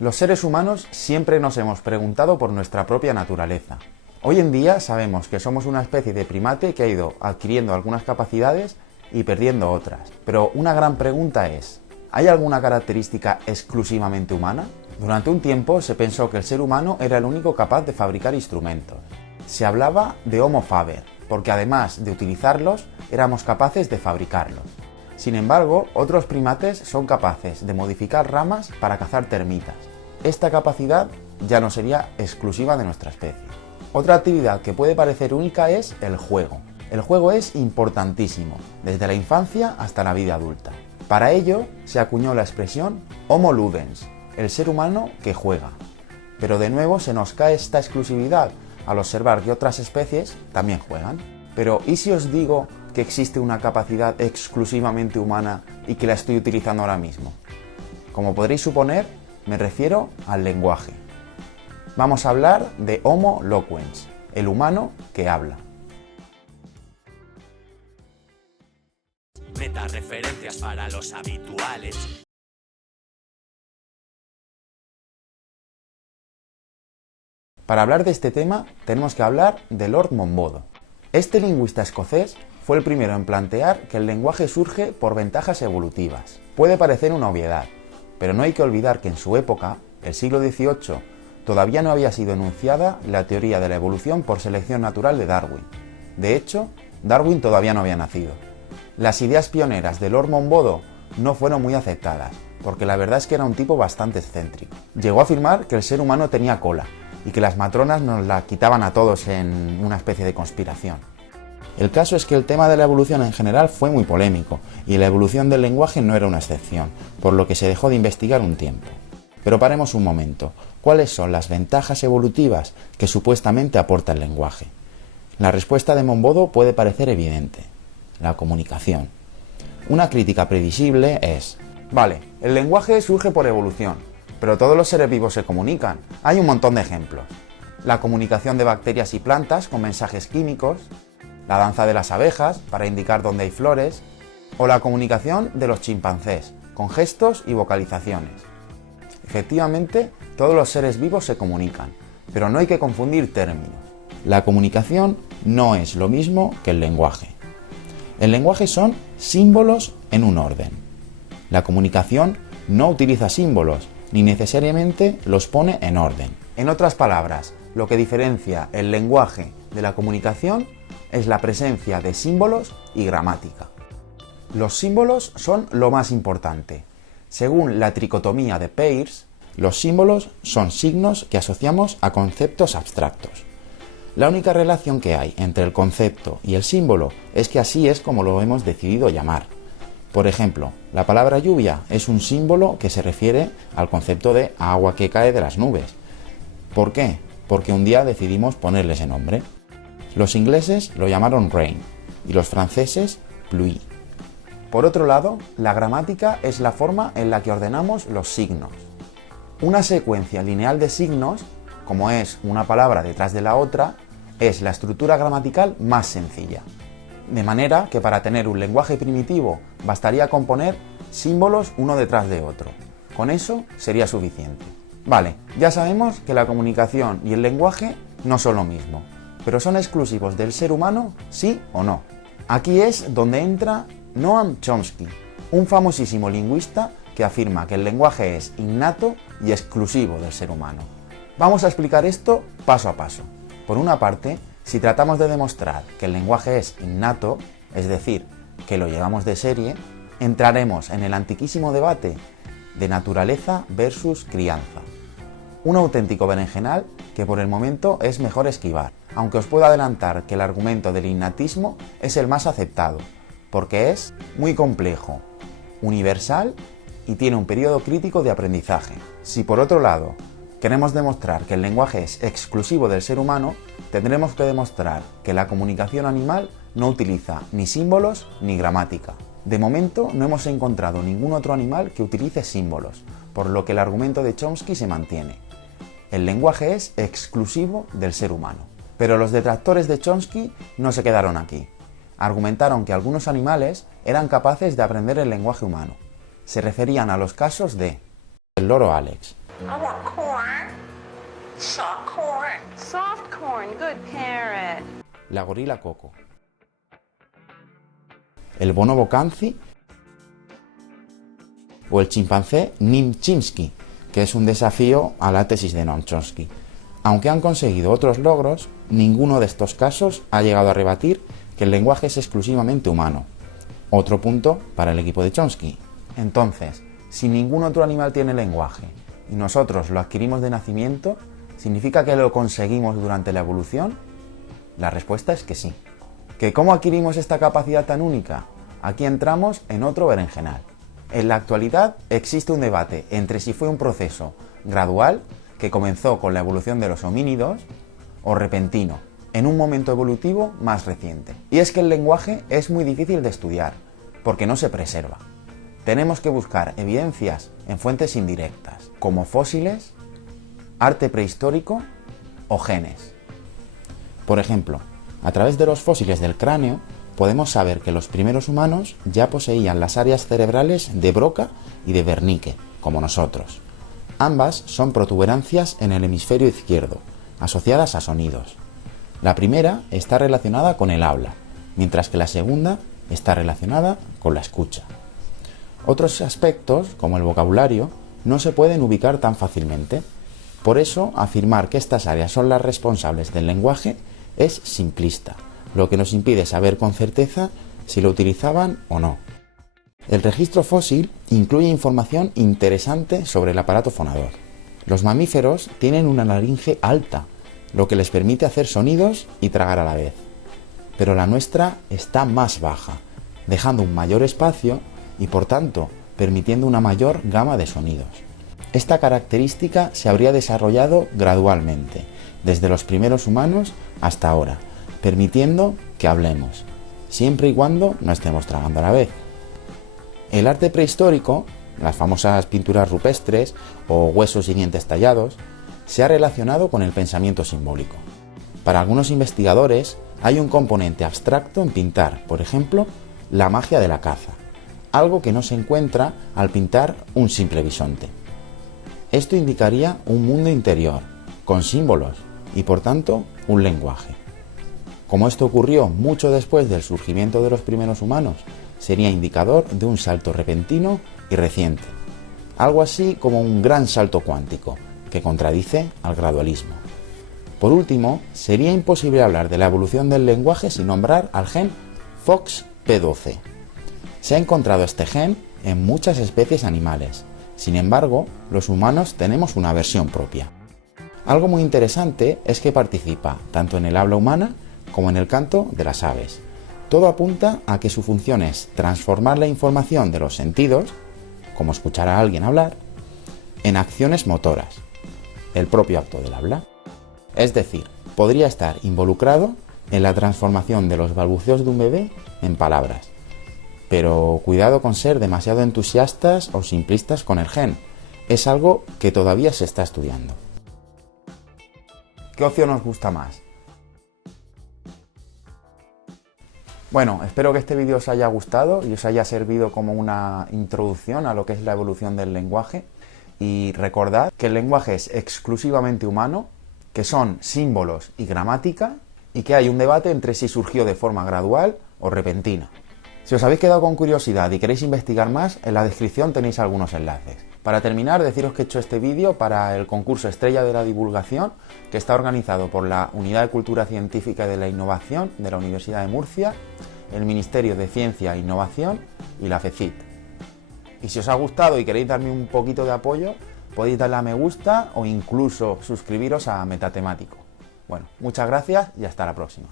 Los seres humanos siempre nos hemos preguntado por nuestra propia naturaleza. Hoy en día sabemos que somos una especie de primate que ha ido adquiriendo algunas capacidades y perdiendo otras. Pero una gran pregunta es, ¿hay alguna característica exclusivamente humana? Durante un tiempo se pensó que el ser humano era el único capaz de fabricar instrumentos. Se hablaba de Homo faber, porque además de utilizarlos, éramos capaces de fabricarlos. Sin embargo, otros primates son capaces de modificar ramas para cazar termitas. Esta capacidad ya no sería exclusiva de nuestra especie. Otra actividad que puede parecer única es el juego. El juego es importantísimo, desde la infancia hasta la vida adulta. Para ello se acuñó la expresión Homo ludens, el ser humano que juega. Pero de nuevo se nos cae esta exclusividad al observar que otras especies también juegan. Pero ¿y si os digo que existe una capacidad exclusivamente humana y que la estoy utilizando ahora mismo? Como podréis suponer, me refiero al lenguaje. Vamos a hablar de Homo loquens, el humano que habla. Metareferencias para los habituales. Para hablar de este tema tenemos que hablar de Lord Monboddo. Este lingüista escocés fue el primero en plantear que el lenguaje surge por ventajas evolutivas. Puede parecer una obviedad, pero no hay que olvidar que en su época, el siglo XVIII, todavía no había sido enunciada la teoría de la evolución por selección natural de Darwin. De hecho, Darwin todavía no había nacido. Las ideas pioneras de Lord Monboddo no fueron muy aceptadas, porque la verdad es que era un tipo bastante excéntrico. Llegó a afirmar que el ser humano tenía cola, y que las matronas nos la quitaban a todos en una especie de conspiración. El caso es que el tema de la evolución en general fue muy polémico, y la evolución del lenguaje no era una excepción, por lo que se dejó de investigar un tiempo. Pero paremos un momento, ¿cuáles son las ventajas evolutivas que supuestamente aporta el lenguaje? La respuesta de Monboddo puede parecer evidente: la comunicación. Una crítica previsible es: vale, el lenguaje surge por evolución, pero todos los seres vivos se comunican. Hay un montón de ejemplos. La comunicación de bacterias y plantas con mensajes químicos, la danza de las abejas para indicar dónde hay flores, o la comunicación de los chimpancés con gestos y vocalizaciones. Efectivamente, todos los seres vivos se comunican, pero no hay que confundir términos. La comunicación no es lo mismo que el lenguaje. El lenguaje son símbolos en un orden. La comunicación no utiliza símbolos, ni necesariamente los pone en orden. En otras palabras, lo que diferencia el lenguaje de la comunicación es la presencia de símbolos y gramática. Los símbolos son lo más importante. Según la tricotomía de Peirce, los símbolos son signos que asociamos a conceptos abstractos. La única relación que hay entre el concepto y el símbolo es que así es como lo hemos decidido llamar. Por ejemplo, la palabra lluvia es un símbolo que se refiere al concepto de agua que cae de las nubes. ¿Por qué? Porque un día decidimos ponerle ese nombre. Los ingleses lo llamaron rain y los franceses pluie. Por otro lado, la gramática es la forma en la que ordenamos los signos. Una secuencia lineal de signos, como es una palabra detrás de la otra, es la estructura gramatical más sencilla. De manera que para tener un lenguaje primitivo bastaría con poner símbolos uno detrás de otro. Con eso sería suficiente. Vale, ya sabemos que la comunicación y el lenguaje no son lo mismo, pero ¿son exclusivos del ser humano, sí o no? Aquí es donde entra Noam Chomsky, un famosísimo lingüista que afirma que el lenguaje es innato y exclusivo del ser humano. Vamos a explicar esto paso a paso. Por una parte, si tratamos de demostrar que el lenguaje es innato, es decir, que lo llevamos de serie, entraremos en el antiquísimo debate de naturaleza versus crianza. Un auténtico berenjenal que por el momento es mejor esquivar, aunque os puedo adelantar que el argumento del innatismo es el más aceptado, porque es muy complejo, universal y tiene un periodo crítico de aprendizaje. Si por otro lado queremos demostrar que el lenguaje es exclusivo del ser humano, tendremos que demostrar que la comunicación animal no utiliza ni símbolos ni gramática. De momento no hemos encontrado ningún otro animal que utilice símbolos, por lo que el argumento de Chomsky se mantiene. El lenguaje es exclusivo del ser humano. Pero los detractores de Chomsky no se quedaron aquí. Argumentaron que algunos animales eran capaces de aprender el lenguaje humano. Se referían a los casos de el loro Alex, I want corn. Soft corn. Soft corn, good parrot. La gorila Coco, el bonobo Kanzi o el chimpancé Nim Chimpsky, que es un desafío a la tesis de Noam Chomsky. Aunque han conseguido otros logros, ninguno de estos casos ha llegado a rebatir que el lenguaje es exclusivamente humano. Otro punto para el equipo de Chomsky. Entonces, si ningún otro animal tiene lenguaje y nosotros lo adquirimos de nacimiento, ¿significa que lo conseguimos durante la evolución? La respuesta es que sí. ¿Que cómo adquirimos esta capacidad tan única? Aquí entramos en otro berenjenal. En la actualidad existe un debate entre si fue un proceso gradual, que comenzó con la evolución de los homínidos, o repentino, en un momento evolutivo más reciente. Y es que el lenguaje es muy difícil de estudiar, porque no se preserva. Tenemos que buscar evidencias en fuentes indirectas, como fósiles, arte prehistórico o genes. Por ejemplo, a través de los fósiles del cráneo, podemos saber que los primeros humanos ya poseían las áreas cerebrales de Broca y de Wernicke, como nosotros. Ambas son protuberancias en el hemisferio izquierdo, asociadas a sonidos. La primera está relacionada con el habla, mientras que la segunda está relacionada con la escucha. Otros aspectos, como el vocabulario, no se pueden ubicar tan fácilmente. Por eso, afirmar que estas áreas son las responsables del lenguaje es simplista, lo que nos impide saber con certeza si lo utilizaban o no. El registro fósil incluye información interesante sobre el aparato fonador. Los mamíferos tienen una laringe alta, lo que les permite hacer sonidos y tragar a la vez. Pero la nuestra está más baja, dejando un mayor espacio y por tanto permitiendo una mayor gama de sonidos. Esta característica se habría desarrollado gradualmente, desde los primeros humanos hasta ahora, permitiendo que hablemos, siempre y cuando no estemos tragando a la vez. El arte prehistórico, las famosas pinturas rupestres o huesos y dientes tallados, se ha relacionado con el pensamiento simbólico. Para algunos investigadores hay un componente abstracto en pintar, por ejemplo, la magia de la caza, algo que no se encuentra al pintar un simple bisonte. Esto indicaría un mundo interior, con símbolos y por tanto un lenguaje. Como esto ocurrió mucho después del surgimiento de los primeros humanos, sería indicador de un salto repentino y reciente, algo así como un gran salto cuántico, que contradice al gradualismo. Por último, sería imposible hablar de la evolución del lenguaje sin nombrar al gen FOXP12. Se ha encontrado este gen en muchas especies animales, sin embargo, los humanos tenemos una versión propia. Algo muy interesante es que participa tanto en el habla humana como en el canto de las aves. Todo apunta a que su función es transformar la información de los sentidos, como escuchar a alguien hablar, en acciones motoras, el propio acto del habla. Es decir, podría estar involucrado en la transformación de los balbuceos de un bebé en palabras. Pero cuidado con ser demasiado entusiastas o simplistas con el gen. Es algo que todavía se está estudiando. ¿Qué opción os gusta más? Bueno, espero que este vídeo os haya gustado y os haya servido como una introducción a lo que es la evolución del lenguaje. Y recordad que el lenguaje es exclusivamente humano, que son símbolos y gramática, y que hay un debate entre si surgió de forma gradual o repentina. Si os habéis quedado con curiosidad y queréis investigar más, en la descripción tenéis algunos enlaces. Para terminar, deciros que he hecho este vídeo para el concurso Estrella de la Divulgación, que está organizado por la Unidad de Cultura Científica y de la Innovación de la Universidad de Murcia, el Ministerio de Ciencia e Innovación y la FECIT. Y si os ha gustado y queréis darme un poquito de apoyo, podéis darle a me gusta o incluso suscribiros a Metatemático. Bueno, muchas gracias y hasta la próxima.